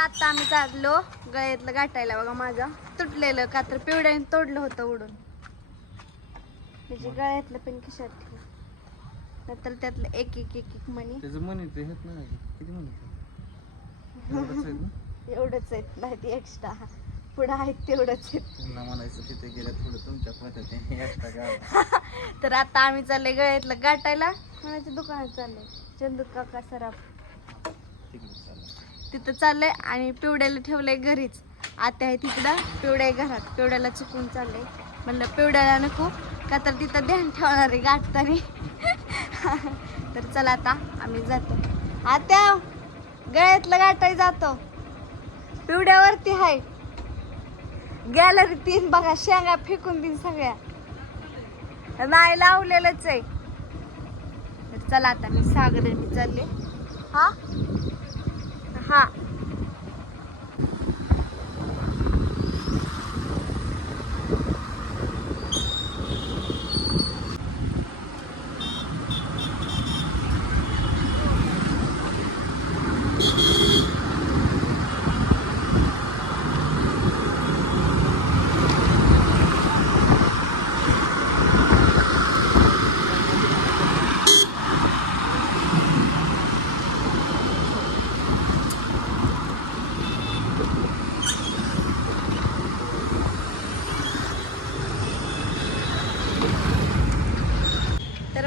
आता आम्ही चाललो गळ्यातलं गाठायला बघा माझा तुटलेलं का तर पिवड्याने तोडलं होतं उडून म्हणजे गळ्यातलं पण खिशात ठेवलं नंतर त्यातलं एक एक एक एक मणी त्याचं मनी ते हेत ना किती मनी एवढंच आहेत नाही ते एक्स्ट्रा पुढं आहेत तेवढंच आहेत पुन्हा म्हणायचं तिथे गेलं थोडं तुमच्या पद्धतीने एक्स्ट्रा गाव तर आता आम्ही चाललोय गळ्यातलं गाठायला कोणाच्या दुकानात चाललोय चंदू काका सराफ तिथं चाललंय आणि पिवड्याला ठेवलंय घरीच आत्या आहे तिकडं पिवड्या आहे घरात पिवड्याला चुकून चाललंय म्हणलं पिवड्याला नको का तर तिथं ध्यान ठेवणार आहे गाठताना तर चला आता आम्ही जातो आत्या गळ्यातलं गाठाय जातो पिवड्यावरती आहे गॅलरी 3 बघा शेंगा फेकून दिन सगळ्या नाही लावलेलंच आहे तर चला आता मी सागरनी चालले हा हा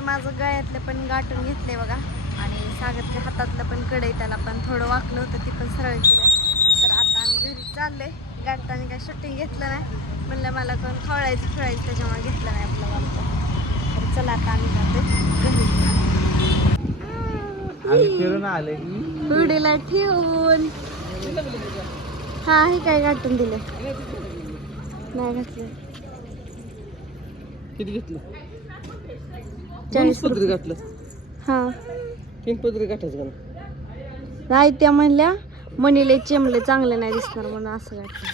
माझं गळ्यातलं पण गाठून घेतलंय बघा आणि सागरच्या हातातलं पण कडे त्याला पण थोडं वाकलं होतं ते पण सरळ केलं तर आता आम्ही घरी चाललोय गाठताना काही शूटिंग घेतलं नाही म्हणलं मला कोण खवळायचं खेळायचं त्याच्यामुळे घेतलं नाही आपलं वामचं तर चला आता आम्ही जातो घरी फिरून आले पुढीला ठेवून हा हे काय गाठून दिले नाही घातलं किती घेतलं 40 पदरी घातलं हा 3 पदरी घाटायचं का नाही त्या म्हणल्या मनीले चेमले चांगले नाही दिसणार म्हणून असं गाठलं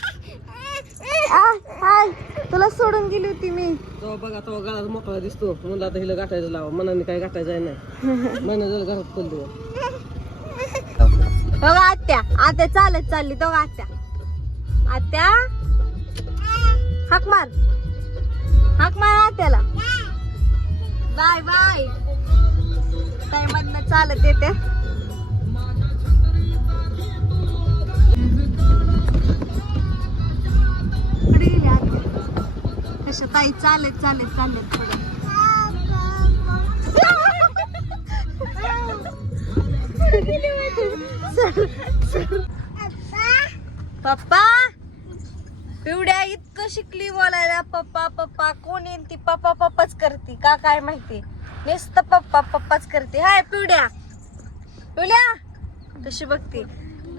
तुला सोडून गेली होती मी तो बघा तो गाळा मोकळा दिसतो म्हणलं आता हिला गाठायचं लावा मनाने काय गाठायचं नाही महिना घरात पडलो बघा आत्या आत्या चालत चालली तो आत्या आत्या हाक मार आत्याला बाय बाय ताई मधनं चालत येते कशा ताई चालत पुढे पप्पा पिवड्या इतकं शिकली बोलायला पप्पा पप्पा कोण येईल ती पप्पा पप्पाच करते का काय माहिती नुसतं पप्पा पप्पाच करते हाय पिवड्या कशी बघते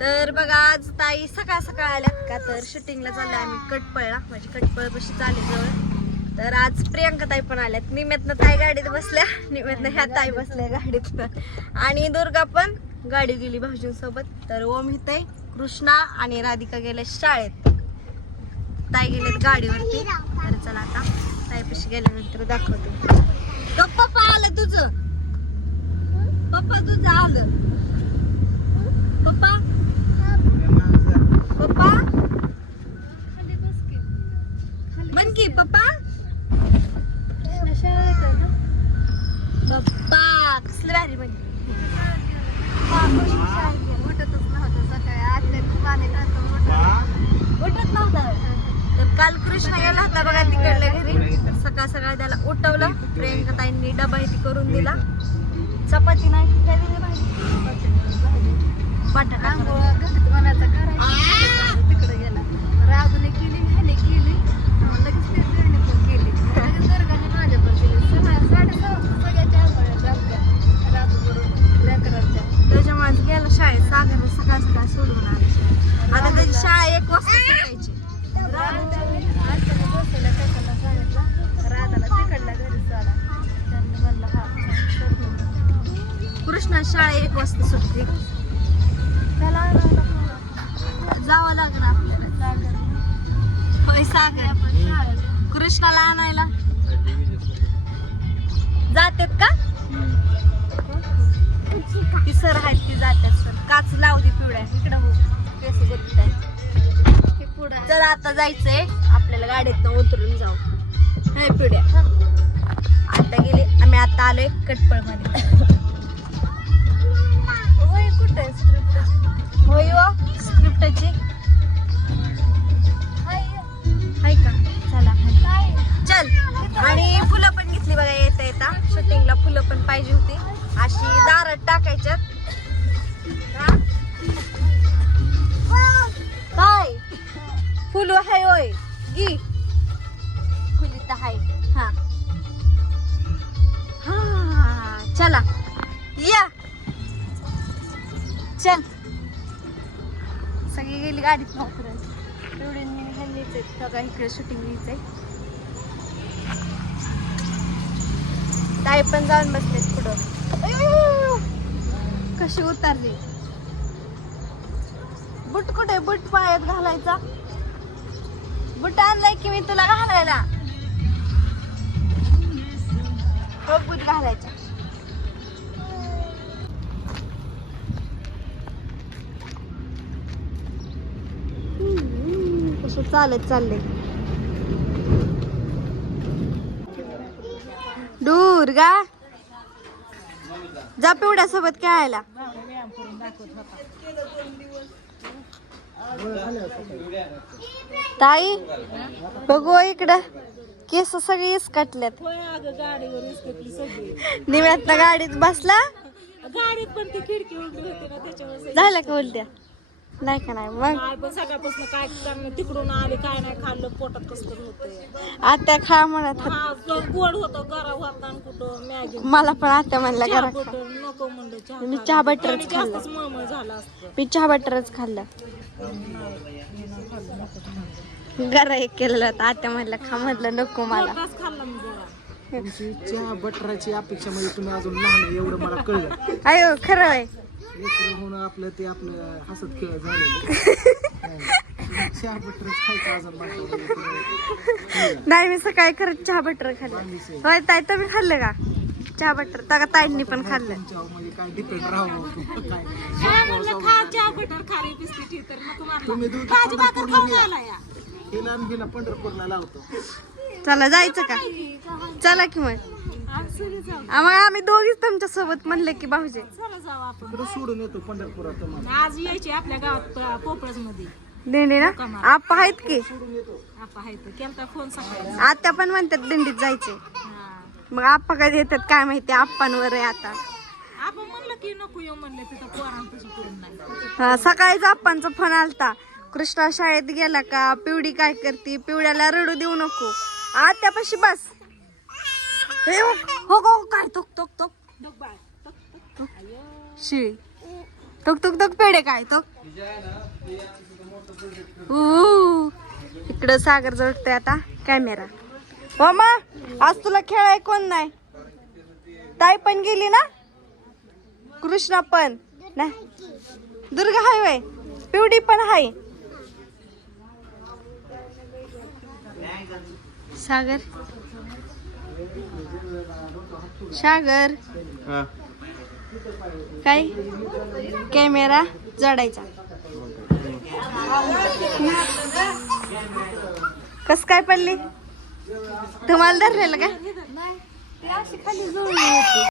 तर बघा आज ताई सकाळ सकाळ आल्यात का तर शूटिंगला चाललोय आम्ही कटपळला माझी कटपळ कशी चालली जवळ तर आज प्रियांका ताई पण आल्यात निम्यातनं ताई गाडीत बसल्या निम्यातनं ह्या ताई बसल्या गाडीत आणि दुर्गा पण गाडी गेली भाऊजींसोबत तर ओम हितय कृष्णा आणि राधिका गेल्या शाळेत ताई गेलेत गाडीवरती तर चला आता ताईपाशी गेल्यानंतर दाखवते तो पप्पा आलं तुझं आलं पप्पा मन की पप्पा कसलं भारी म्हण उठतच नव्हतं सकाळी आतल्या उठत नव्हता तर काल कृष्णा गेला होता बघा तिकडल्या घरी तर सकाळ सकाळ त्याला उठवलं प्रियंका ताईंनी डबा इथे करून दिला चपाती नाही काय दिली भाजी बटाटा तिकडे गेला राजूने केली ह्याने केली लगेच ते पण केली दुर्गाने माझ्या पण केली 6:30 सगळ्याच्या राजू बरोबर लेकरांच्या त्याच्यामुळे गेला शाळेत सागर सकाळ सकाळ सोडून आली आता त्याची शाळा 1 वाजता सुटायची राधाला तिकडला घरी सोडा त्यांनी म्हणलं हा कृष्णा शाळा 1 वाजता सुटते त्याला जावं लागणार आपल्याला होय सागर कृष्णाला आणायला जातात का ती सर आहेत ती जातात सर काच लावली पिवळ्या इकडं हो केस गुत्ताय. चला आता जायचंय आपल्याला गाडीत उतरून जाऊ. हे पिढ्या आता गेले आम्ही आता आलोय कटपळ मध्ये. कुठे स्क्रिप्ट होय स्क्रिप्टची हाय का. चला चल. आणि फुलं पण घेतली बघा येता येता. शूटिंगला फुलं पण पाहिजे होती अशी दारात टाकायच्यात. काय फुल हाय होय गी फुली तर हाय. हा हा चला या चल. सगळी गेली गाडीत नोकरं एवढे निघालीच बघा. इकडे शूटिंग घ्यायचंय. ताई पण जाऊन बसलेत पुढं. कशी उतरली. बूट कुठे बूट पायात घालायचा. बूट आणलाय की मी तुला घालायला. हो बूट घालायचा. कसं चालत चाललंय. दूर गा जा पिवड्या सोबत खेळायला. ताई बघू इकडं केस सगळी इसकटल्यात. निम्यात गाडीत बसला. गाडीत पण ती खिडकी उघडी होती ना त्याच्यावर झालं का उलट्या. नाही का नाही मग काय पण सकाळपासून काय करणार तिकडून आले काय नाही खाल्लं पोटात कसं होतंय. आत्या खा म्हणत होत. हा गोड होतं गरम होता आणि कुठं मॅगी मला पण आत्या म्हणल्या चहा घरा बटर नको म्हणलं चहा मी चहा बटरच जास्तच खाल्लं. मळमळ झालं असतं. मी चहा बटरच खाल्लं. गरा एक केलेलं होतं. आत्या म्हणलं खा म्हटलं नको मला. पोटाच खाल्लं मी जरा. चहा बटराची अपेक्षा म्हणजे तुम्ही अजून लहान आहे एवढं मला कळलं. अयो खरं आहे. लेकरं होणं आपलं ते आपलं हसत खेळ झालेलं. चहा बटरच खायचं अजून मला. नाही मी सकाळी खरंच चहा बटर खाल्लं. होय ताई तुम्ही खाल्लं का चहा बटर. त्या ताईंनी पण खाल्लं. म्हणजे काय डिपेंड राहू काय. काय म्हणलं खा चहा बटर खारी बिस्किट तर नको तुम्ही म्हणलं. दूध भाजी भाकर खाऊन आला या. हिला आणि हिला पंढरपूरला लावतो. चला जायचं का. चला की मग. मग आम्ही दोघीच तुमच्या सोबत म्हणले की भाऊजे चला जाऊ आपण. तिकडं सोडून येतो पंढरपुरात तुम्हाला. आज यायची आपल्या गावात पोपळज मध्ये. दिंडी ना आप आहेत की. आपा आहे तर केलता फोन सकाळी. आत्या पण म्हणतात दिंडीत जायचे. हा. मग आप्पा कधी येतात काय माहिती. आप्पांवर आहे आता. आपण म्हणलं की नको येऊ म्हणलं तिथं पोरांपाशी करून नाही. हा सकाळीच आप्पांचा फोन आलता. कृष्णा शाळेत गेला का. पिवडी काय करते. पिवड्याला रडू देऊ नको. आत्यापाशी बस. हो हो काय तोक तोक तोक शिळी तोक तोक तोक पेढे काय तोक. इकडं सागर जोडतोय आता कॅमेरा. हो मा आज तुला खेळाय कोण नाही. ताई पण गेली ना. कृष्णा पण नाही. दुर्गा हाय वय. पिवडी पण हाय. सागर सागर काय कॅमेरा जडायचा. कस काय पडली तुम्हाला धरलेलं काय.